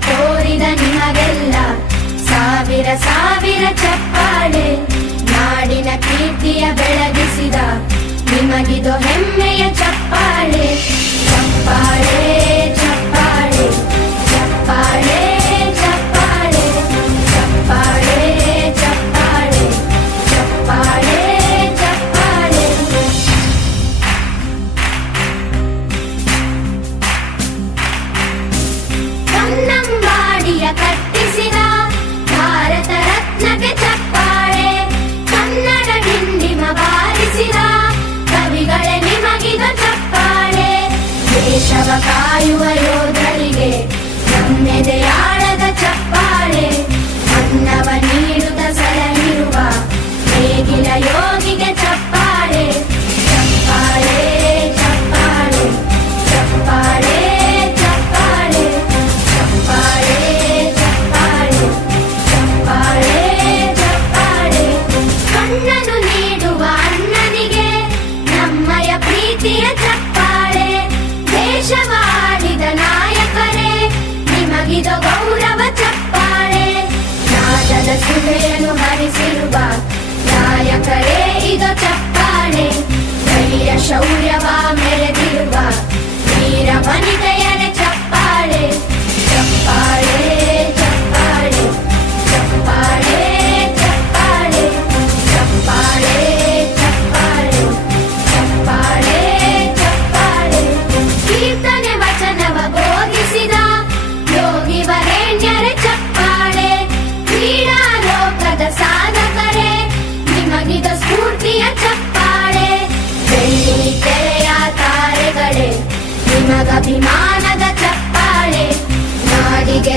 ತೋರಿದ ನಿಮಗೆಲ್ಲ ಸಾವಿರ ಸಾವಿರ ಚಪ್ಪಾಳೆ. ನಾಡಿನ ಕೀರ್ತಿಯ ಬೆಳಗಿಸಿದ ನಿಮಗಿದು ಹೆಮ್ಮೆಯ ಚಪ್ಪಾಳೆ. ಚಪ್ಪಾಳೆ ಚಪ್ಪಾಳೆ ಚಪ್ಪಾಳೆ ಚಪ್ಪಾಳೆ ಚಪ್ಪಾಳೆ ಚಪ್ಪಾಳೆ ಚಪ್ಪಾಳೆ ಚಪ್ಪಾಳೆ. ಕನ್ನಂಬಾಡಿಯ ಕಟ್ಟಿಸಿದ ಭಾರತ ರತ್ನಕ್ಕೆ ಚಪ್ಪಾಳೆ. ಕನ್ನಡ ಡಿಂಡಿಮ ಬಾರಿಸಿದ ಕವಿಗಳೇ ನಿಮಗಿದು ಚಪ್ಪಾಳೆ. ದೇಶವ ಕಾಯುವ ಯೋಧರಿಗೆ ನಮ್ಮೆದೆಯಾಳದ ಚಪ್ಪಾಳೆ. ಅನ್ನವ ನೀಡುತ್ತ ಸಲಹಿರುವ ನೇಗಿಲ ಯೋಗಿಗೆ ಚಪ್ಪಾಳೆ. ಚಪ್ಪಾಳೆ ಚಪ್ಪಾಳೆ ಚಪ್ಪಾಳೆ ಚಪ್ಪಾಳೆ ಚಪ್ಪಾಳೆ ಚಪ್ಪಾಳೆ ಚಪ್ಪಾಳೆ ಚಪ್ಪಾಳೆ. ಕಣ್ಣನು ನೀಡುವ ಅಣ್ಣನಿಗೆ ನಮ್ಮಯ ಪ್ರೀತಿಯ ಚಪ್ಪಾಳೆ. ದೇಶವಾಡಿದ ನಾಯಕರೇ ನಿಮಗಿದು ಗೌರವ ಚಪ್ಪಾಳೆ. ನಾದದ ಸುಧೆಯನ್ನು ಹರಿಸಿರುವ ನಾಯಕರೇ ಇದು ಚಪ್ಪಾಳೆ. ಧೈರ್ಯ ಶೌರ್ಯವ ಮೆರೆದಿರುವ ವೀರ ವನಿತೆಯರ ಚಪ್ಪಾಳೆ. ಚಪ್ಪಾಳೆ ಚಪ್ಪಾಳೆ ಚಪ್ಪಾಳೆ ಚಪ್ಪಾಳೆ ಚಪ್ಪಾಳೆ ಚಪ್ಪಾಳೆ ಚಪ್ಪಾಳೆ ಚಪ್ಪಾಳೆ. ಕೀರ್ತನೆ ವಚನವ ಬೋಧಿಸಿದ ಯೋಗಿ ವರೇಣ್ಯರ ಚಪ್ಪಾಳೆ. ಕ್ರೀಡಾ ಲೋಕದ ಸಾಧಕರೇ ನಿಮಗಿದು ಸ್ಫೂರ್ತಿಯ ಚಪ್ಪಾಳೆ. ಬೆಳ್ಳಿ ತೆರೆಯ ತಾರೆಗಳೇ ನಿಮಗಭಿಮಾನದ ಚಪ್ಪಾಳೆ. ನಾಡಿಗೆ